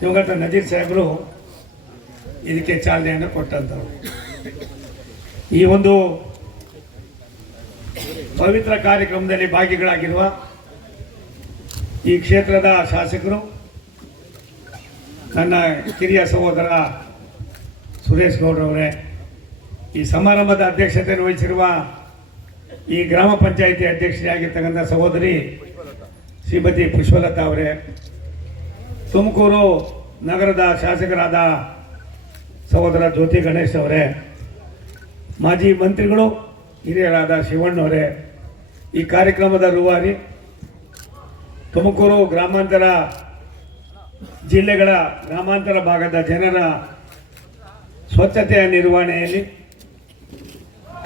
ದಿವಂಗತ ನಜೀರ್ ಸಾಹೇಬರು ಇದಕ್ಕೆ ಚಾಲನೆಯನ್ನು ಕೊಟ್ಟಂಥವ್ರು. ಈ ಒಂದು ಪವಿತ್ರ ಕಾರ್ಯಕ್ರಮದಲ್ಲಿ ಭಾಗಿಗಳಾಗಿರುವ ಈ ಕ್ಷೇತ್ರದ ಶಾಸಕರು, ನನ್ನ ಕಿರಿಯ ಸಹೋದರ ಸುರೇಶ್ ಗೌಡ್ರವರೇ, ಈ ಸಮಾರಂಭದ ಅಧ್ಯಕ್ಷತೆಯನ್ನು ವಹಿಸಿರುವ ಈ ಗ್ರಾಮ ಪಂಚಾಯಿತಿ ಅಧ್ಯಕ್ಷರಾಗಿರ್ತಕ್ಕಂಥ ಸಹೋದರಿ ಶ್ರೀಮತಿ ಪುಷ್ಪಲತಾ ಅವರೇ, ತುಮಕೂರು ನಗರದ ಶಾಸಕರಾದ ಸಹೋದರ ಜ್ಯೋತಿ ಗಣೇಶ್ ಅವರೇ, ಮಾಜಿ ಮಂತ್ರಿಗಳು ಹಿರಿಯರಾದ ಶಿವಣ್ಣವರೇ, ಈ ಕಾರ್ಯಕ್ರಮದ ರೂವಾರಿ, ತುಮಕೂರು ಗ್ರಾಮಾಂತರ ಜಿಲ್ಲೆಗಳ ಗ್ರಾಮಾಂತರ ಭಾಗದ ಜನರ ಸ್ವಚ್ಛತೆಯ ನಿರ್ವಹಣೆಯಲ್ಲಿ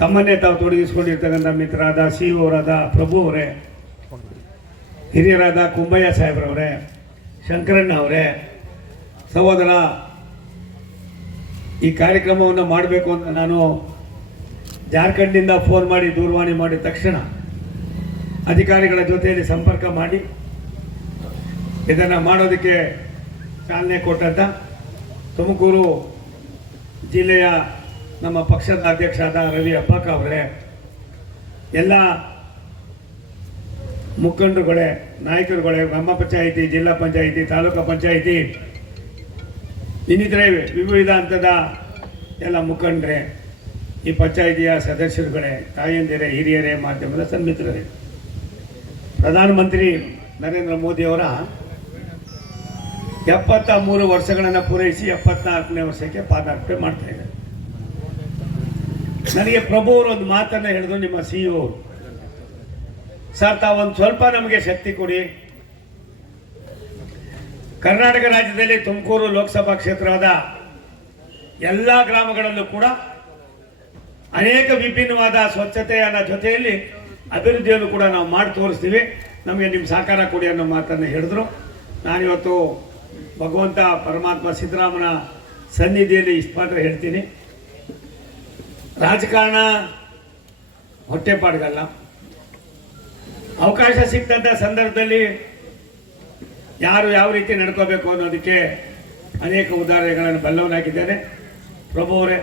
ತಮ್ಮನ್ನೇ ತಾವು ತೊಡಗಿಸಿಕೊಂಡಿರ್ತಕ್ಕಂಥ ಮಿತ್ರರಾದ ಸಿಇಒರಾದ ಪ್ರಭು ಅವರೇ, ಹಿರಿಯರಾದ ಕುಂಬಯ್ಯ ಸಾಹೇಬ್ರವರೇ, ಶಂಕರಣ್ಣ ಅವರೇ, ಸಹೋದರ, ಈ ಕಾರ್ಯಕ್ರಮವನ್ನು ಮಾಡಬೇಕು ಅಂತ ನಾನು ಜಾರ್ಖಂಡ್ನಿಂದ ಫೋನ್ ಮಾಡಿ ದೂರವಾಣಿ ಮಾಡಿದ ತಕ್ಷಣ ಅಧಿಕಾರಿಗಳ ಜೊತೆಯಲ್ಲಿ ಸಂಪರ್ಕ ಮಾಡಿ ಇದನ್ನು ಮಾಡೋದಕ್ಕೆ ಚಾಲನೆ ಕೊಟ್ಟಂಥ ತುಮಕೂರು ಜಿಲ್ಲೆಯ ನಮ್ಮ ಪಕ್ಷದ ಅಧ್ಯಕ್ಷರಾದ ರವಿ ಅಬ್ಬಕ್ಕ ಅವರೇ, ಎಲ್ಲ ಮುಖಂಡರುಗಳೇ, ನಾಯಕರುಗಳೇ, ಗ್ರಾಮ ಪಂಚಾಯಿತಿ, ಜಿಲ್ಲಾ ಪಂಚಾಯಿತಿ, ತಾಲೂಕು ಪಂಚಾಯಿತಿ, ಇನ್ನಿತರೆ ವಿವಿಧ ಹಂತದ ಎಲ್ಲ ಮುಖಂಡರೇ, ಈ ಪಂಚಾಯಿತಿಯ ಸದಸ್ಯರುಗಳೇ, ತಾಯಂದಿರೇ, ಹಿರಿಯರೇ, ಮಾಧ್ಯಮದ ಸನ್ಮಿತ್ರರೇ, ಪ್ರಧಾನಮಂತ್ರಿ ನರೇಂದ್ರ ಮೋದಿಯವರ 73 ವರ್ಷಗಳನ್ನು ಪೂರೈಸಿ 74ನೇ ವರ್ಷಕ್ಕೆ ಪಾದಾರ್ಪಣೆ ಮಾಡ್ತಾ ಇದ್ದಾರೆ. ನನಗೆ ಪ್ರಭು ಅವರು ಒಂದು ಮಾತನ್ನು ಹೇಳಿದ್ರು, ನಿಮ್ಮ ಸಿಇಒ ಅವರು, ಸರ್ ತಾವೊಂದು ಸ್ವಲ್ಪ ನಮಗೆ ಶಕ್ತಿ ಕೊಡಿ, ಕರ್ನಾಟಕ ರಾಜ್ಯದಲ್ಲಿ ತುಮಕೂರು ಲೋಕಸಭಾ ಕ್ಷೇತ್ರದ ಎಲ್ಲ ಗ್ರಾಮಗಳಲ್ಲೂ ಕೂಡ ಅನೇಕ ವಿಭಿನ್ನವಾದ ಸ್ವಚ್ಛತೆಯ ಜೊತೆಯಲ್ಲಿ ಅಭಿವೃದ್ಧಿಯನ್ನು ಕೂಡ ನಾವು ಮಾಡಿ ತೋರಿಸ್ತೀವಿ, ನಮಗೆ ನಿಮ್ಮ ಸಹಕಾರ ಕೊಡಿ ಅನ್ನೋ ಮಾತನ್ನು ಹೇಳಿದ್ರು. ನಾನಿವತ್ತು ಭಗವಂತ ಪರಮಾತ್ಮ ಸಿದ್ದರಾಮನ ಸನ್ನಿಧಿಯಲ್ಲಿ ಇಷ್ಟು ಮಾತ್ರ ಹೇಳ್ತೀನಿ, ರಾಜಕಾರಣ ಹೊಟ್ಟೆಪಾಡ್ಗಲ್ಲ. ಅವಕಾಶ ಸಿಕ್ಕಂಥ ಸಂದರ್ಭದಲ್ಲಿ ಯಾರು ಯಾವ ರೀತಿ ನಡ್ಕೋಬೇಕು ಅನ್ನೋದಕ್ಕೆ ಅನೇಕ ಉದಾಹರಣೆಗಳನ್ನು ಬಲ್ಲವನಾಗಿದ್ದೇನೆ. ಪ್ರಭು ಅವರೇ,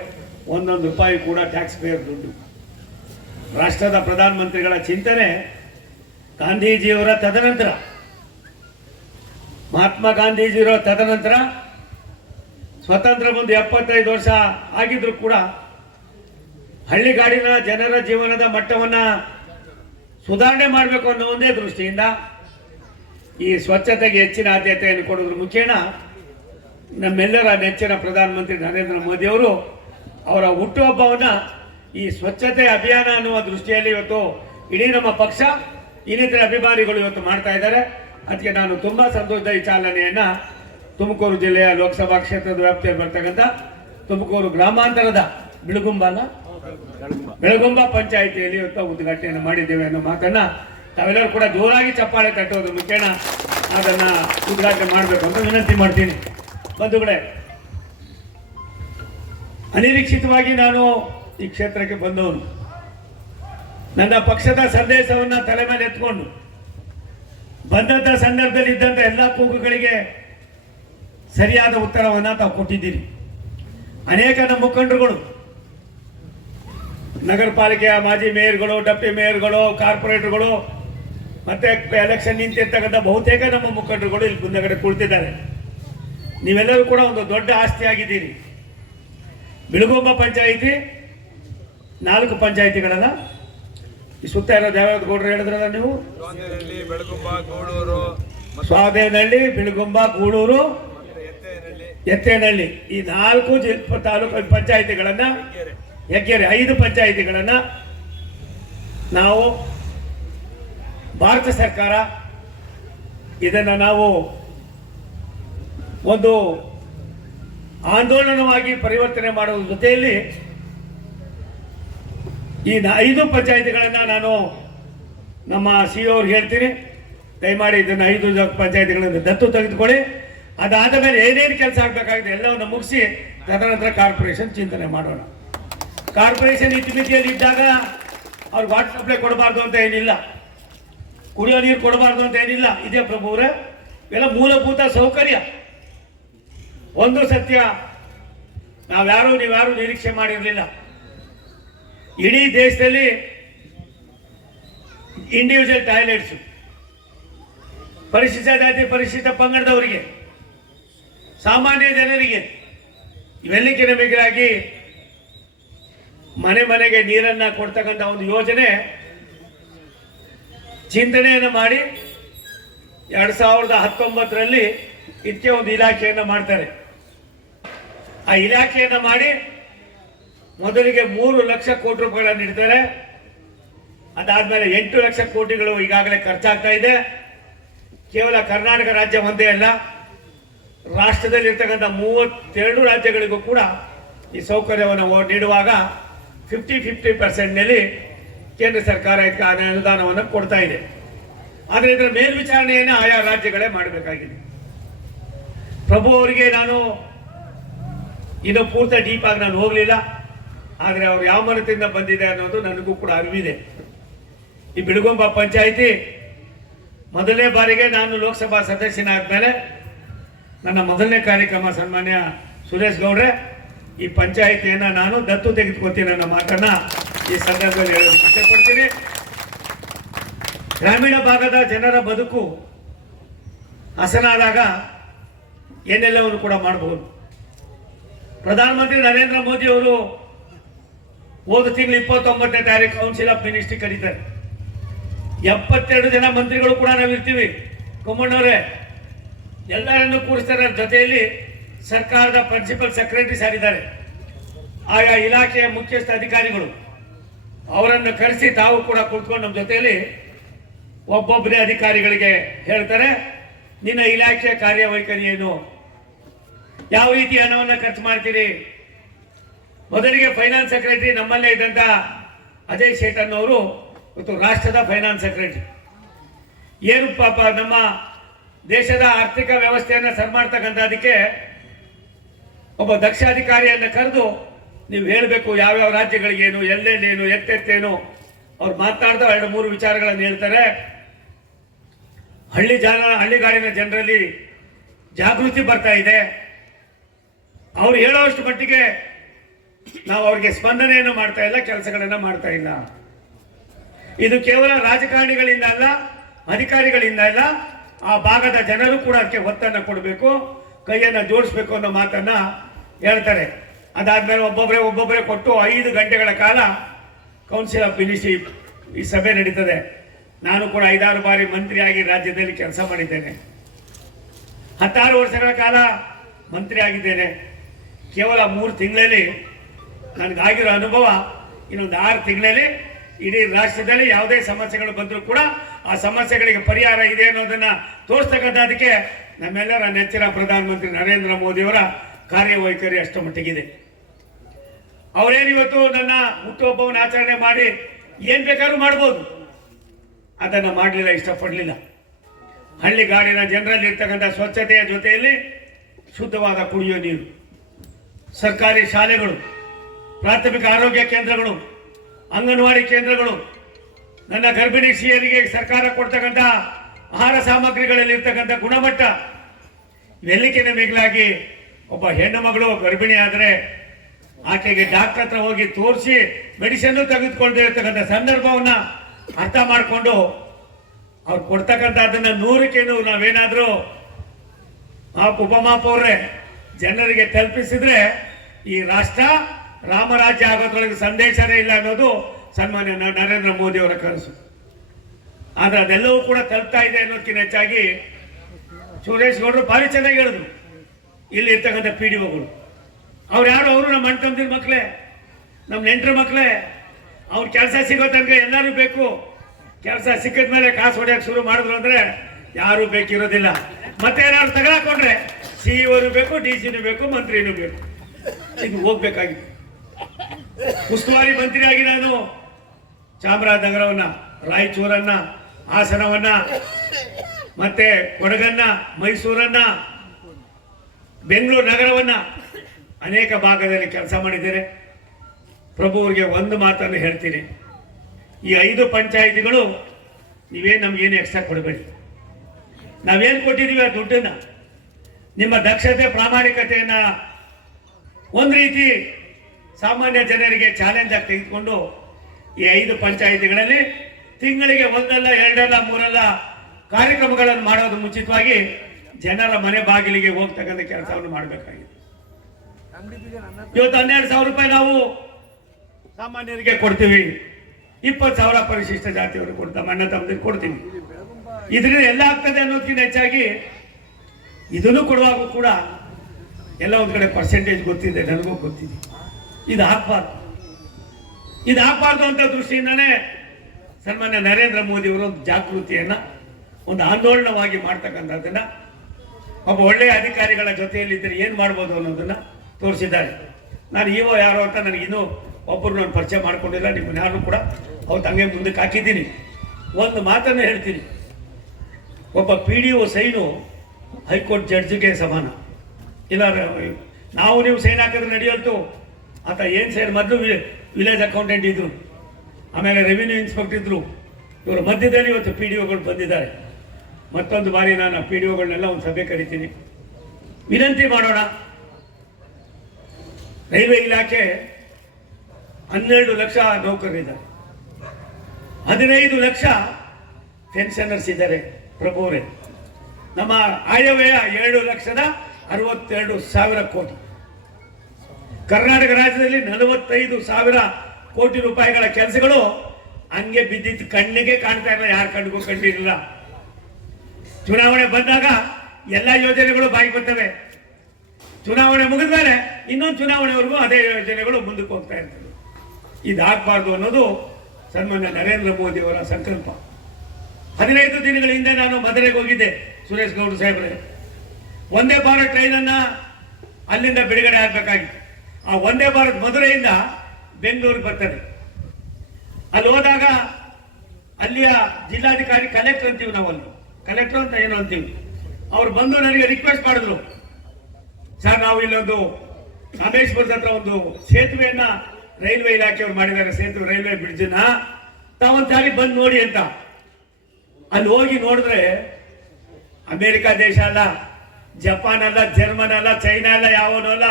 1 ರೂಪಾಯಿ ಕೂಡ ಟ್ಯಾಕ್ಸ್ ಪೇಯರ್ ದುಡ್ಡು. ರಾಷ್ಟ್ರದ ಪ್ರಧಾನಮಂತ್ರಿಗಳ ಚಿಂತನೆ ಗಾಂಧೀಜಿಯವರ ತದನಂತರ, ಮಹಾತ್ಮ ಗಾಂಧೀಜಿಯವರ ತದನಂತರ ಸ್ವತಂತ್ರ ಬಂದು 75 ವರ್ಷ ಆಗಿದ್ರು ಕೂಡ ಹಳ್ಳಿಗಾಡಿನ ಜನರ ಜೀವನದ ಮಟ್ಟವನ್ನು ಸುಧಾರಣೆ ಮಾಡಬೇಕು ಅನ್ನೋ ಒಂದೇ ದೃಷ್ಟಿಯಿಂದ ಈ ಸ್ವಚ್ಛತೆಗೆ ಹೆಚ್ಚಿನ ಆದ್ಯತೆಯನ್ನು ಕೊಡೋದ್ರ ಮುಖೇನ ನಮ್ಮೆಲ್ಲರ ನೆಚ್ಚಿನ ಪ್ರಧಾನಮಂತ್ರಿ ನರೇಂದ್ರ ಮೋದಿಯವರು ಅವರ ಹುಟ್ಟುಹಬ್ಬವನ್ನು ಈ ಸ್ವಚ್ಛತೆ ಅಭಿಯಾನ ಅನ್ನುವ ದೃಷ್ಟಿಯಲ್ಲಿ ಇವತ್ತು ಇಡೀ ನಮ್ಮ ಪಕ್ಷ, ಇನ್ನಿತರ ಅಭಿಮಾನಿಗಳು ಇವತ್ತು ಮಾಡ್ತಾ ಇದ್ದಾರೆ. ಅದಕ್ಕೆ ನಾನು ತುಂಬ ಸಂತೋಷದ ಈ ಚಾಲನೆಯನ್ನು ತುಮಕೂರು ಜಿಲ್ಲೆಯ ಲೋಕಸಭಾ ಕ್ಷೇತ್ರದ ವ್ಯಾಪ್ತಿಯಲ್ಲಿ ಬರ್ತಕ್ಕಂಥ ತುಮಕೂರು ಗ್ರಾಮಾಂತರದ ಬೆಳಗುಂಬ ಪಂಚಾಯಿತಿಯಲ್ಲಿ ಇವತ್ತು ಉದ್ಘಾಟನೆಯನ್ನು ಮಾಡಿದ್ದೇವೆ ಅನ್ನೋ ಮಾತನ್ನ ತಾವೆಲ್ಲರೂ ಕೂಡ ಜೋರಾಗಿ ಚಪ್ಪಾಳೆ ತಟ್ಟೋದ್ರ ಮುಖೇನ ಅದನ್ನು ಉದ್ಘಾಟನೆ ಮಾಡಬೇಕು ಅಂತ ವಿನಂತಿ ಮಾಡ್ತೀನಿ. ಬಂಧುಗಳೇ, ಅನಿರೀಕ್ಷಿತವಾಗಿ ನಾನು ಈ ಕ್ಷೇತ್ರಕ್ಕೆ ಬಂದವನು. ನನ್ನ ಪಕ್ಷದ ಸಂದೇಶವನ್ನು ತಲೆ ಮೇಲೆ ಎತ್ಕೊಂಡು ಬಂದಂಥ ಸಂದರ್ಭದಲ್ಲಿ ಇದ್ದಂಥ ಎಲ್ಲ ಕೂಗುಗಳಿಗೆ ಸರಿಯಾದ ಉತ್ತರವನ್ನು ತಾವು ಕೊಟ್ಟಿದ್ದೀರಿ. ಅನೇಕ ನಮ್ಮ ಮುಖಂಡರುಗಳು, ನಗರ ಪಾಲಿಕೆಯ ಮಾಜಿ ಮೇಯರ್ಗಳು, ಡೆಪ್ಟಿ ಮೇಯರ್ಗಳು, ಕಾರ್ಪೊರೇಟರ್ಗಳು, ಮತ್ತೆ ಎಲೆಕ್ಷನ್ ನಿಂತಿರ್ತಕ್ಕಂಥ ಬಹುತೇಕ ನಮ್ಮ ಮುಖಂಡರುಗಳು ಇಲ್ಲಿ ಮುಂದಗಡೆ ಕುಳಿತಿದ್ದಾರೆ. ನೀವೆಲ್ಲರೂ ಕೂಡ ಒಂದು ದೊಡ್ಡ ಆಸ್ತಿಯಾಗಿದ್ದೀರಿ. ಬೆಳಗುಂಬ ಪಂಚಾಯಿತಿ 4 ಪಂಚಾಯಿತಿಗಳಲ್ಲ, ಈ ಸುತ್ತ ಇರೋದು ಯಾವ್ಯಾವ್ದು ಗೌಡ್ರು ಹೇಳಿದ್ರಲ್ಲ ನೀವು? ಸ್ವಾದೇನಹಳ್ಳಿ, ಬೆಳಗುಂಬ, ಗೂಳೂರು, ಎತ್ತೇನಹಳ್ಳಿ, ಈ 4 ತಾಲೂಕು ಪಂಚಾಯಿತಿಗಳನ್ನ, ಹೆಗ್ಗೆರೆ 5 ಪಂಚಾಯಿತಿಗಳನ್ನ ನಾವು ಭಾರತ ಸರ್ಕಾರ ಇದನ್ನು ನಾವು ಒಂದು ಆಂದೋಲನವಾಗಿ ಪರಿವರ್ತನೆ ಮಾಡುವ ಜೊತೆಯಲ್ಲಿ ಈ 5 ಪಂಚಾಯಿತಿಗಳನ್ನು ನಾನು ನಮ್ಮ ಸಿಇಒ ಅವ್ರಿಗೆ ಹೇಳ್ತೀನಿ, ದಯಮಾಡಿ ಇದನ್ನು 5 ಪಂಚಾಯಿತಿಗಳನ್ನು ದತ್ತು ತೆಗೆದುಕೊಳ್ಳಿ. ಅದಾದ ಮೇಲೆ ಏನೇನು ಕೆಲಸ ಆಗಬೇಕಾಗಿದೆ ಎಲ್ಲವನ್ನು ಮುಗಿಸಿ ತದನಂತರ ಕಾರ್ಪೊರೇಷನ್ ಚಿಂತನೆ ಮಾಡೋಣ. ಕಾರ್ಪೊರೇಷನ್ ಇತಿಮಿತಿಯಲ್ಲಿ ಇದ್ದಾಗ ಅವ್ರಿಗೆ ವಾಟರ್ ಸಪ್ಲೈ ಕೊಡಬಾರ್ದು ಅಂತ ಏನಿಲ್ಲ, ಕುಡಿಯೋ ನೀರು ಕೊಡಬಾರ್ದು ಅಂತ ಏನಿಲ್ಲ. ಇದೇ ಪ್ರಭುವರೇ, ಎಲ್ಲ ಮೂಲಭೂತ ಸೌಕರ್ಯ ಒಂದು ಸತ್ಯ, ನೀವ್ಯಾರು ನಿರೀಕ್ಷೆ ಮಾಡಿರಲಿಲ್ಲ. ಇಡೀ ದೇಶದಲ್ಲಿ ಇಂಡಿವಿಜುವಲ್ ಟಾಯ್ಲೆಟ್ಸ್ ಪರಿಶಿಷ್ಟ ಜಾತಿ ಪರಿಶಿಷ್ಟ ಪಂಗಡದವರಿಗೆ, ಸಾಮಾನ್ಯ ಜನರಿಗೆ ಇವೆಲ್ಲಕ್ಕಿಂತ ಮಿಗಿಲಾಗಿ ಮನೆ ಮನೆಗೆ ನೀರನ್ನು ಕೊಡ್ತಕ್ಕಂಥ ಒಂದು ಯೋಜನೆ ಚಿಂತನೆಯನ್ನು ಮಾಡಿ 2019ರಲ್ಲಿ ಇದಕ್ಕೆ ಒಂದು ಇಲಾಖೆಯನ್ನು ಮಾಡ್ತಾರೆ. ಆ ಇಲಾಖೆಯನ್ನು ಮಾಡಿ ಮೊದಲಿಗೆ 3 ಲಕ್ಷ ಕೋಟಿ ರೂಪಾಯಿಗಳನ್ನು ಇಡ್ತಾರೆ. ಅದಾದ್ಮೇಲೆ 8 ಲಕ್ಷ ಕೋಟಿಗಳು ಈಗಾಗಲೇ ಖರ್ಚಾಗ್ತಾ ಇದೆ. ಕೇವಲ ಕರ್ನಾಟಕ ರಾಜ್ಯ ಒಂದೇ ಅಲ್ಲ, ರಾಷ್ಟ್ರದಲ್ಲಿ ಇರ್ತಕ್ಕಂಥ 32 ರಾಜ್ಯಗಳಿಗೂ ಕೂಡ ಈ ಸೌಕರ್ಯವನ್ನು ನೀಡುವಾಗ 50-50% ಕೇಂದ್ರ ಸರ್ಕಾರ ಇದಕ್ಕೆ ಅನುದಾನವನ್ನು ಕೊಡ್ತಾ ಇದೆ. ಆದರೆ ಇದರ ಮೇಲ್ವಿಚಾರಣೆಯನ್ನು ಆಯಾ ರಾಜ್ಯಗಳೇ ಮಾಡಬೇಕಾಗಿದೆ. ಪ್ರಭು ಅವರಿಗೆ ನಾನು ಇನ್ನೂ ಪೂರ್ತಿ ಡೀಪ್ ಆಗಿ ನಾನು ಹೋಗಲಿಲ್ಲ, ಆದರೆ ಅವ್ರು ಯಾವ ಮನದಿಂದ ಬಂದಿದೆ ಅನ್ನೋದು ನನಗೂ ಕೂಡ ಅರಿವಿದೆ. ಈ ಬಿಡುಗೊಂಬ ಪಂಚಾಯಿತಿ ಮೊದಲನೇ ಬಾರಿಗೆ ನಾನು ಲೋಕಸಭಾ ಸದಸ್ಯನಾದ್ಮೇಲೆ ನನ್ನ ಮೊದಲನೇ ಕಾರ್ಯಕ್ರಮ ಸನ್ಮಾನ್ಯ ಸುರೇಶ್ ಗೌಡ್ರೆ, ಈ ಪಂಚಾಯಿತಿಯನ್ನು ನಾನು ದತ್ತು ತೆಗೆದುಕೊತೀನಿ ಅನ್ನೋ ಮಾತನ್ನ ಈ ಸಂದರ್ಭದಲ್ಲಿ ಹೇಳಲು ಇಷ್ಟಪಡ್ತೀನಿ. ಗ್ರಾಮೀಣ ಭಾಗದ ಜನರ ಬದುಕು ಹಸನಾದಾಗ ಏನೆಲ್ಲವನ್ನು ಕೂಡ ಮಾಡಬಹುದು. ಪ್ರಧಾನಮಂತ್ರಿ ನರೇಂದ್ರ ಮೋದಿ ಅವರು ಹೋದ ತಿಂಗಳು 29ನೇ ತಾರೀಕು ಕೌನ್ಸಿಲ್ ಆಫ್ ಮಿನಿಸ್ಟ್ರಿ ಕರೀತಾರೆ. 72 ಜನ ಮಂತ್ರಿಗಳು ಕೂಡ ನಾವಿರ್ತೀವಿ. ಕೊಮ್ಮಣ್ಣವರೇ ಎಲ್ಲರನ್ನು ಕೂರಿಸ್ತಾರೆ. ಜೊತೆಯಲ್ಲಿ ಸರ್ಕಾರದ ಪ್ರಿನ್ಸಿಪಲ್ ಸೆಕ್ರೆಟರಿ ಸಾರಿದ್ದಾರೆ, ಆಯಾ ಇಲಾಖೆಯ ಮುಖ್ಯಸ್ಥ ಅಧಿಕಾರಿಗಳು, ಅವರನ್ನು ಕರೆಸಿ ತಾವು ಕೂಡ ಕೂತ್ಕೊಂಡು ನಮ್ಮ ಜೊತೆಯಲ್ಲಿ ಒಬ್ಬೊಬ್ಬರೇ ಅಧಿಕಾರಿಗಳಿಗೆ ಹೇಳ್ತಾರೆ, ನಿನ್ನ ಇಲಾಖೆಯ ಕಾರ್ಯವೈಖರಿ ಏನು, ಯಾವ ರೀತಿ ಹಣವನ್ನು ಖರ್ಚು ಮಾಡ್ತೀರಿ. ಮೊದಲಿಗೆ ಫೈನಾನ್ಸ್ ಸೆಕ್ರೆಟರಿ ನಮ್ಮಲ್ಲೇ ಇದ್ದಂಥ ಅಜಯ್ ಶೇಟನ್ ಅವರು ಇವತ್ತು ರಾಷ್ಟ್ರದ ಫೈನಾನ್ಸ್ ಸೆಕ್ರೆಟರಿ. ಏನು ಪಾಪ ನಮ್ಮ ದೇಶದ ಆರ್ಥಿಕ ವ್ಯವಸ್ಥೆಯನ್ನು ಸರಿ ಮಾಡ್ತಕ್ಕಂಥದಕ್ಕೆ ಒಬ್ಬ ದಕ್ಷ ಅಧಿಕಾರಿಯನ್ನು ಕರೆದು ನೀವು ಹೇಳಬೇಕು ಯಾವ್ಯಾವ ರಾಜ್ಯಗಳಿಗೇನು, ಎಲ್ಲೆಲ್ಲೇನು, ಎತ್ತೆತ್ತೇನು. ಅವ್ರು ಮಾತನಾಡ್ತಾ 2-3 ವಿಚಾರಗಳನ್ನು ಹೇಳ್ತಾರೆ. ಹಳ್ಳಿಗಾಡಿನ ಜನರಲ್ಲಿ ಜಾಗೃತಿ ಬರ್ತಾ ಇದೆ. ಅವ್ರು ಹೇಳೋಷ್ಟು ಮಟ್ಟಿಗೆ ನಾವು ಅವ್ರಿಗೆ ಸ್ಪಂದನೆಯನ್ನು ಮಾಡ್ತಾ ಇಲ್ಲ, ಕೆಲಸಗಳನ್ನು ಮಾಡ್ತಾ ಇಲ್ಲ. ಇದು ಕೇವಲ ರಾಜಕಾರಣಿಗಳಿಂದ ಅಲ್ಲ, ಅಧಿಕಾರಿಗಳಿಂದ ಇಲ್ಲ, ಆ ಭಾಗದ ಜನರು ಕೂಡ ಅದಕ್ಕೆ ಒತ್ತನ್ನು ಕೊಡಬೇಕು, ಕೈಯನ್ನು ಜೋಡಿಸ್ಬೇಕು ಅನ್ನೋ ಮಾತನ್ನ ಹೇಳ್ತಾರೆ. ಅದಾದ್ಮೇಲೆ ಒಬ್ಬೊಬ್ಬರೇ ಕೊಟ್ಟು 5 ಗಂಟೆಗಳ ಕಾಲ ಕೌನ್ಸಿಲ್ ಆಫ್ ಮಿನಿಸ್ಟ್ರಿ ಈ ಸಭೆ ನಡೀತದೆ. ನಾನು ಕೂಡ 5-6 ಬಾರಿ ಮಂತ್ರಿಯಾಗಿ ರಾಜ್ಯದಲ್ಲಿ ಕೆಲಸ ಮಾಡಿದ್ದೇನೆ. 16 ವರ್ಷಗಳ ಕಾಲ ಮಂತ್ರಿ ಆಗಿದ್ದೇನೆ. ಕೇವಲ 3 ತಿಂಗಳಲ್ಲಿ ನನಗಾಗಿರೋ ಅನುಭವ, ಇನ್ನೊಂದು 6 ತಿಂಗಳಲ್ಲಿ ಇಡೀ ರಾಷ್ಟ್ರದಲ್ಲಿ ಯಾವುದೇ ಸಮಸ್ಯೆಗಳು ಬಂದರೂ ಕೂಡ ಆ ಸಮಸ್ಯೆಗಳಿಗೆ ಪರಿಹಾರ ಇದೆ ಅನ್ನೋದನ್ನ ತೋರಿಸ್ತಕ್ಕಂಥದಕ್ಕೆ ನಮ್ಮೆಲ್ಲರ ನೆಚ್ಚಿನ ಪ್ರಧಾನಮಂತ್ರಿ ನರೇಂದ್ರ ಮೋದಿಯವರ ಕಾರ್ಯವೈಖರಿ ಅಷ್ಟು ಮಟ್ಟಿಗಿದೆ. ಅವರೇನಿವತ್ತು ನನ್ನ ಹುಟ್ಟುಹಬ್ಬವನ್ನು ಆಚರಣೆ ಮಾಡಿ ಏನ್ ಬೇಕಾದ್ರೂ ಮಾಡ್ಬೋದು, ಅದನ್ನು ಮಾಡಲಿಲ್ಲ, ಇಷ್ಟಪಡಲಿಲ್ಲ. ಹಳ್ಳಿಗಾಡಿನ ಜನರಲ್ಲಿ ಇರ್ತಕ್ಕಂಥ ಸ್ವಚ್ಛತೆಯ ಜೊತೆಯಲ್ಲಿ ಶುದ್ಧವಾದ ಕುಡಿಯುವ ನೀರು, ಸರ್ಕಾರಿ ಶಾಲೆಗಳು, ಪ್ರಾಥಮಿಕ ಆರೋಗ್ಯ ಕೇಂದ್ರಗಳು, ಅಂಗನವಾಡಿ ಕೇಂದ್ರಗಳು, ನನ್ನ ಗರ್ಭಿಣಿ ಸ್ತ್ರೀಯರಿಗೆ ಸರ್ಕಾರ ಕೊಡ್ತಕ್ಕಂಥ ಆಹಾರ ಸಾಮಗ್ರಿಗಳಲ್ಲಿ ಇರ್ತಕ್ಕಂಥ ಗುಣಮಟ್ಟ, ಇವೆಲ್ಲಕ್ಕಿಂತ ಮಿಗಿಲಾಗಿ ಒಬ್ಬ ಹೆಣ್ಣು ಮಗಳು ಗರ್ಭಿಣಿ ಆದರೆ ಆಕೆಗೆ ಡಾಕ್ಟರ್ ಹತ್ರ ಹೋಗಿ ತೋರಿಸಿ ಮೆಡಿಸಿನ್ ತೆಗೆದುಕೊಳ್ಳದೆ ಇರ್ತಕ್ಕಂಥ ಸಂದರ್ಭವನ್ನ ಅರ್ಥ ಮಾಡಿಕೊಂಡು ಅವ್ರು ಕೊಡ್ತಕ್ಕಂಥ ಅದನ್ನ 100ಕ್ಕೆ 100 ನಾವೇನಾದ್ರೂ ಉಪಮಾಪವ್ರೆ ಜನರಿಗೆ ತಲುಪಿಸಿದ್ರೆ ಈ ರಾಷ್ಟ್ರ ರಾಮರಾಜ್ಯ ಆಗೋದ್ರೊಳಗೆ ಸಂದೇಶನೇ ಇಲ್ಲ ಅನ್ನೋದು ಸನ್ಮಾನ್ಯ ನರೇಂದ್ರ ಮೋದಿ ಅವರ ಕನಸು. ಆದ್ರೆ ಅದೆಲ್ಲವೂ ಕೂಡ ತಲುಪ್ತಾ ಇದೆ ಅನ್ನೋದಕ್ಕಿಂತ ಹೆಚ್ಚಾಗಿ ಸುರೇಶ್ ಗೌಡರು ಭಾರಿ ಚೆನ್ನಾಗಿ ಹೇಳಿದ್ರು. ಇಲ್ಲಿ ಇರ್ತಕ್ಕಂಥ PDOಗಳು ಅವ್ರು ಯಾರು, ಅವರು ನಮ್ಮ ಅಣ್ಣ ತಮ್ಮದಿರ ಮಕ್ಕಳೇ, ನಮ್ಮ ನೆಂಟರ ಮಕ್ಕಳೇ. ಅವ್ರ ಕೆಲಸ ಸಿಗೋ ತನಕ ಎಲ್ಲರೂ ಬೇಕು. ಕೆಲಸ ಸಿಕ್ಕಿದ ಮೇಲೆ ಕಾಸು ಹೊಡೆಯಕ್ಕೆ ಶುರು ಮಾಡಿದ್ರು ಅಂದ್ರೆ ಯಾರು ಬೇಕಿರೋದಿಲ್ಲ. ಮತ್ತೆ ಏನಾದ್ರು ತಗೊಳಕೊಂಡ್ರೆ CEO ಬೇಕು, DC ಬೇಕು, ಮಂತ್ರಿನೂ ಬೇಕು. ಇದು ಹೋಗ್ಬೇಕಾಗಿತ್ತು. ಉಸ್ತುವಾರಿ ಮಂತ್ರಿಯಾಗಿ ನಾನು ಚಾಮರಾಜನಗರವನ್ನ, ರಾಯಚೂರನ್ನ, ಹಾಸನವನ್ನ, ಮತ್ತೆ ಕೊಡಗನ್ನ, ಮೈಸೂರನ್ನ, ಬೆಂಗಳೂರು ನಗರವನ್ನ ಅನೇಕ ಭಾಗದಲ್ಲಿ ಕೆಲಸ ಮಾಡಿದ್ದೇನೆ. ಪ್ರಭು ಅವರಿಗೆ ಒಂದು ಮಾತನ್ನು ಹೇಳ್ತೀನಿ, ಈ 5 ಪಂಚಾಯಿತಿಗಳು ನೀವೇನು ನಮಗೇನು ಎಕ್ಸ್ಟ್ರಾ ಕೊಡಬೇಡಿ. ನಾವೇನು ಕೊಟ್ಟಿದ್ದೀವಿ ಆ ದುಡ್ಡನ್ನ ನಿಮ್ಮ ದಕ್ಷತೆ ಪ್ರಾಮಾಣಿಕತೆಯನ್ನ ಒಂದು ರೀತಿ ಸಾಮಾನ್ಯ ಜನರಿಗೆ ಚಾಲೆಂಜ್ ಆಗಿ ತೆಗೆದುಕೊಂಡು ಈ 5 ಪಂಚಾಯಿತಿಗಳಲ್ಲಿ ತಿಂಗಳಿಗೆ ಒಂದಲ್ಲ ಎರಡಲ್ಲ ಮೂರಲ್ಲ ಕಾರ್ಯಕ್ರಮಗಳನ್ನು ಮಾಡೋದು ಮುಂಚಿತವಾಗಿ ಜನರ ಮನೆ ಬಾಗಿಲಿಗೆ ಹೋಗ್ತಕ್ಕಂಥ ಕೆಲಸವನ್ನು ಮಾಡಬೇಕಾಗಿದೆ. ಇವತ್ತು 12,000 ರೂಪಾಯಿ ನಾವು ಸಾಮಾನ್ಯರಿಗೆ ಕೊಡ್ತೀವಿ, 20,000 ಪರಿಶಿಷ್ಟ ಜಾತಿಯವರು ಕೊಡ್ತಾವೆ, ಅಣ್ಣ ತಮ್ಮದಿಗೆ ಕೊಡ್ತೀವಿ. ಇದರಿಂದ ಎಲ್ಲ ಆಗ್ತದೆ ಅನ್ನೋದಕ್ಕಿಂತ ಹೆಚ್ಚಾಗಿ ಇದನ್ನು ಕೊಡುವಾಗ ಕೂಡ ಎಲ್ಲ ಒಂದ್ ಕಡೆ ಪರ್ಸೆಂಟೇಜ್ ಗೊತ್ತಿದೆ, ನನಗೂ ಗೊತ್ತಿದೆ. ಇದು ಹಾಕ್ಬಾರ್ದು ಅಂತ ದೃಷ್ಟಿಯಿಂದನೇ ಸನ್ಮಾನ್ಯ ನರೇಂದ್ರ ಮೋದಿ ಅವರು ಒಂದು ಜಾಗೃತಿಯನ್ನ, ಒಂದು ಆಂದೋಲನವಾಗಿ ಮಾಡ್ತಕ್ಕಂಥದ್ದನ್ನ, ಒಬ್ಬ ಒಳ್ಳೆಯ ಅಧಿಕಾರಿಗಳ ಜೊತೆಯಲ್ಲಿದ್ದರೆ ಏನು ಮಾಡ್ಬೋದು ಅನ್ನೋದನ್ನ ತೋರಿಸಿದ್ದಾರೆ. ನಾನು ಯಾರೋ ಅಂತ ನನಗಿನ್ನೂ ಒಬ್ಬರು ನಾನು ಪರಿಚಯ ಮಾಡ್ಕೊಂಡಿಲ್ಲ, ನಿಮ್ಮನ್ನ ಯಾರು ಕೂಡ ಅವತ್ತು ಹಂಗೆ ಮುಂದಕ್ಕೆ ಹಾಕಿದ್ದೀನಿ. ಒಂದು ಮಾತನ್ನು ಹೇಳ್ತೀನಿ, ಒಬ್ಬ PDO ಸೈನು ಹೈಕೋರ್ಟ್ ಜಡ್ಜ್ಗೆ ಸಮಾನ. ಇಲ್ಲ ನಾವು ನೀವು ಸೈನ್ ಹಾಕಿದ್ರೆ ನಡೆಯೋದು, ಆತ ಏನು ಸೈನ್ ಮೊದಲು ವಿಲೇಜ್ ಅಕೌಂಟೆಂಟ್ ಇದ್ರು, ಆಮೇಲೆ ರೆವಿನ್ಯೂ ಇನ್ಸ್ಪೆಕ್ಟರ್ ಇದ್ರು, ಇವರ ಮಧ್ಯದಲ್ಲಿ ಇವತ್ತು PDOಗಳು ಬಂದಿದ್ದಾರೆ. ಮತ್ತೊಂದು ಬಾರಿ ನಾನು PDOಗಳನ್ನೆಲ್ಲ ಒಂದು ಸಭೆ ಕರಿತೀನಿ, ವಿನಂತಿ ಮಾಡೋಣ. ರೈಲ್ವೆ ಇಲಾಖೆ 12 ಲಕ್ಷ ನೌಕರರಿದ್ದಾರೆ, 15 ಲಕ್ಷ ಪೆನ್ಷನರ್ಸ್ ಇದ್ದಾರೆ. ಪ್ರಭುವರೇ, ನಮ್ಮ ಆಯವ್ಯಯ 7,62,000 ಕೋಟಿ. ಕರ್ನಾಟಕ ರಾಜ್ಯದಲ್ಲಿ 45,000 ಕೋಟಿ ರೂಪಾಯಿಗಳ ಕೆಲಸಗಳು ಹಂಗೆ ಬಿದ್ದಿದ್ದು ಕಣ್ಣಿಗೆ ಕಾಣ್ತಾ ಇಲ್ಲ, ಯಾರ ಕಣ್ಣಿಗೂ ಕಂಡಿರಲಿಲ್ಲ. ಚುನಾವಣೆ ಬಂದಾಗ ಎಲ್ಲ ಯೋಜನೆಗಳು ಬಾಯಿ ಬರ್ತವೆ, ಚುನಾವಣೆ ಮುಗಿದ ಮೇಲೆ ಇನ್ನೊಂದು ಚುನಾವಣೆವರೆಗೂ ಅದೇ ಯೋಜನೆಗಳು ಮುಂದಕ್ಕೆ ಹೋಗ್ತಾ ಇರ್ತವೆ. ಇದಾಗಬಾರ್ದು ಅನ್ನೋದು ಸನ್ಮಾನ್ಯ ನರೇಂದ್ರ ಮೋದಿ ಅವರ ಸಂಕಲ್ಪ. 15 ದಿನಗಳ ಹಿಂದೆ ನಾನು ಮಧುರೆಗೆ ಹೋಗಿದ್ದೆ. ಸುರೇಶ್ ಗೌಡ ಸಾಹೇಬ್ರೆ, ವಂದೇ ಭಾರತ್ ಟ್ರೈನನ್ನ ಅಲ್ಲಿಂದ ಬಿಡುಗಡೆ ಆಗಬೇಕಾಗಿತ್ತು. ಆ ವಂದೇ ಭಾರತ್ ಮಧುರೆಯಿಂದ ಬೆಂಗಳೂರಿಗೆ ಬರ್ತದೆ. ಅಲ್ಲಿ ಹೋದಾಗ ಅಲ್ಲಿಯ ಜಿಲ್ಲಾಧಿಕಾರಿ, ಕಲೆಕ್ಟರ್ ಅಂತೀವಿ ನಾವು, ಅಲ್ಲಿ ಕಲೆಕ್ಟರ್ ಅಂತ ಏನು ಅಂತೀವಿ, ಅವ್ರು ಬಂದು ನನಗೆ ರಿಕ್ವೆಸ್ಟ್ ಮಾಡಿದ್ರು, ಸರ್ ನಾವು ಇಲ್ಲೊಂದು ರಾಮೇಶ್ವರದ ಹತ್ರ ಒಂದು ಸೇತುವೆಯನ್ನ ರೈಲ್ವೆ ಇಲಾಖೆಯವರು ಮಾಡಿದ್ದಾರೆ, ಸೇತುವೆ ರೈಲ್ವೆ ಬ್ರಿಡ್ಜನ್ನ, ತಾವೊಂದ್ಸಾರಿ ಬಂದು ನೋಡಿ ಅಂತ. ಅಲ್ಲಿ ಹೋಗಿ ನೋಡಿದ್ರೆ ಅಮೆರಿಕ ದೇಶ ಅಲ್ಲ, ಜಪಾನ್ ಅಲ್ಲ, ಜರ್ಮನ್ ಅಲ್ಲ, ಚೈನಾ ಅಲ್ಲ, ಯಾವನೂ ಅಲ್ಲ,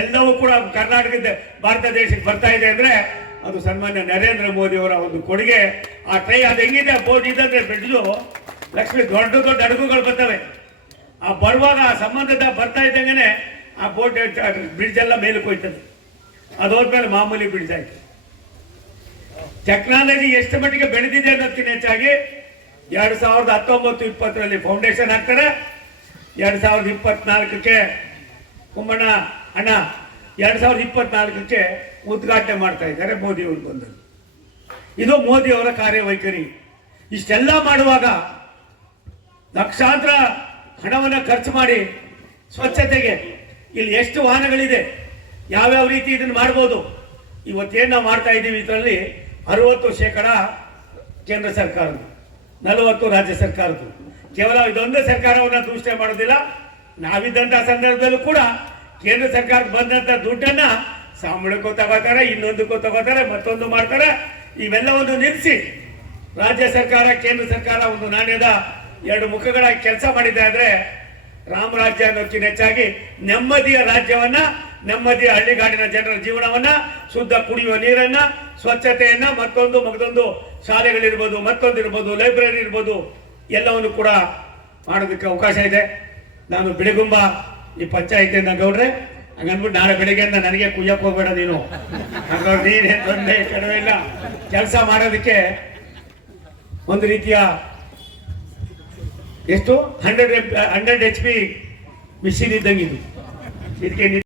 ಎಲ್ಲವೂ ಕೂಡ ಕರ್ನಾಟಕದ ಭಾರತ ದೇಶಕ್ಕೆ ಬರ್ತಾ ಇದೆ ಅಂದ್ರೆ ಅದು ಸನ್ಮಾನ್ಯ ನರೇಂದ್ರ ಮೋದಿ ಅವರ ಒಂದು ಕೊಡುಗೆ. ಆ ಟ್ರೈ ಅದು ಹೆಂಗಿದೆ, ಬೋಟ್ ಇದ್ದಂದ್ರೆ ಬ್ರಿಡ್ಜು ಲಕ್ಷ್ಮಿ ದೊಡ್ಡ ದೊಡ್ಡ ಹಡಗುಗಳು ಬರ್ತವೆ. ಆ ಬರುವಾಗ ಆ ಸಂಬಂಧದ ಬರ್ತಾ ಇದ್ದಂಗೆ ಆ ಬೋಟ್ ಬ್ರಿಡ್ಜ್ ಎಲ್ಲ ಮೇಲಕ್ಕೆ ಹೋಯ್ತದೆ. ಅದು ಹೋದ್ಮೇಲೆ ಮಾಮೂಲಿ ಬ್ರಿಡ್ಜ್ ಆಯ್ತು. ಟೆಕ್ನಾಲಜಿ ಎಷ್ಟು ಮಟ್ಟಿಗೆ ಬೆಳೆದಿದೆ ಅನ್ನೋದಕ್ಕಿಂತ ಹೆಚ್ಚಾಗಿ 2019-20 ಫೌಂಡೇಶನ್ ಹಾಕ್ತಾರೆ, 2024ಕ್ಕೆ ಕುಮ್ಮಣ್ಣ ಅಣ್ಣ 2024ಕ್ಕೆ ಉದ್ಘಾಟನೆ ಮಾಡ್ತಾ ಇದ್ದಾರೆ ಮೋದಿ ಅವರು ಬಂದರು. ಇದು ಮೋದಿ ಅವರ ಕಾರ್ಯವೈಖರಿ. ಇಷ್ಟೆಲ್ಲ ಮಾಡುವಾಗ ಲಕ್ಷಾಂತರ ಹಣವನ್ನು ಖರ್ಚು ಮಾಡಿ ಸ್ವಚ್ಛತೆಗೆ ಇಲ್ಲಿ ಎಷ್ಟು ವಾಹನಗಳಿದೆ, ಯಾವ್ಯಾವ ರೀತಿ ಇದನ್ನು ಮಾಡ್ಬೋದು. ಇವತ್ತೇನು ನಾವು ಮಾಡ್ತಾ ಇದ್ದೀವಿ, ಇದರಲ್ಲಿ 60% ಕೇಂದ್ರ ಸರ್ಕಾರದ್ದು, 40 ರಾಜ್ಯ ಸರ್ಕಾರದ್ದು. ಕೇವಲ ಇದೊಂದೇ ಸರ್ಕಾರವನ್ನು ದೂಷಣೆ ಮಾಡೋದಿಲ್ಲ. ನಾವಿದ್ದಂಥ ಸಂದರ್ಭದಲ್ಲೂ ಕೂಡ ಕೇಂದ್ರ ಸರ್ಕಾರಕ್ಕೆ ಬಂದಂಥ ದುಡ್ಡನ್ನ ಸಂಬಳಕ್ಕೂ ತಗೋತಾರೆ, ಇನ್ನೊಂದಕ್ಕೂ ತಗೋತಾರೆ, ಮತ್ತೊಂದು ಮಾಡ್ತಾರೆ. ಇವೆಲ್ಲವನ್ನು ನಿಲ್ಲಿಸಿ ರಾಜ್ಯ ಸರ್ಕಾರ, ಕೇಂದ್ರ ಸರ್ಕಾರ ಒಂದು ನಾಣ್ಯದ 2 ಮುಖಗಳಾಗಿ ಕೆಲಸ ಮಾಡಿದೆ. ಆದರೆ ರಾಮರಾಜ್ಯ ಅನ್ನೋಕ್ಕಿಂತ ಹೆಚ್ಚಾಗಿ ನೆಮ್ಮದಿಯ ರಾಜ್ಯವನ್ನ, ನೆಮ್ಮದಿಯ ಹಳ್ಳಿಗಾಡಿನ ಜನರ ಜೀವನವನ್ನ, ಶುದ್ಧ ಕುಡಿಯುವ ನೀರನ್ನ, ಸ್ವಚ್ಛತೆಯನ್ನ, ಮತ್ತೊಂದು ಶಾಲೆಗಳಿರ್ಬೋದು, ಮತ್ತೊಂದಿರ್ಬೋದು, ಲೈಬ್ರರಿ ಇರ್ಬೋದು, ಎಲ್ಲವನ್ನು ಕೂಡ ಮಾಡೋದಕ್ಕೆ ಅವಕಾಶ ಇದೆ. ನಾನು ಬಿಳಿಗುಂಬ ಈ ಪಂಚಾಯಿತಿಯಿಂದ ಗೌಡ್ರೆ ಹಂಗನ್ಬಿಟ್ಟು ನಾಳೆ ಬೆಳಿಗ್ಗೆಯಿಂದ ನನಗೆ ಕುಯ್ಯಕ್ಕೆ ಹೋಗ್ಬೇಡ ನೀನು, ಹಾಗಾಗಿ ನೀನೇನು ತೊಂದರೆ ಕಡಿಮೆ ಇಲ್ಲ. ಕೆಲಸ ಮಾಡೋದಕ್ಕೆ ಒಂದು ರೀತಿಯ ಎಷ್ಟು 100 HP ಮಿಷಿನ್ ಇದ್ದಂಗಿದು ಇದಕ್ಕೆ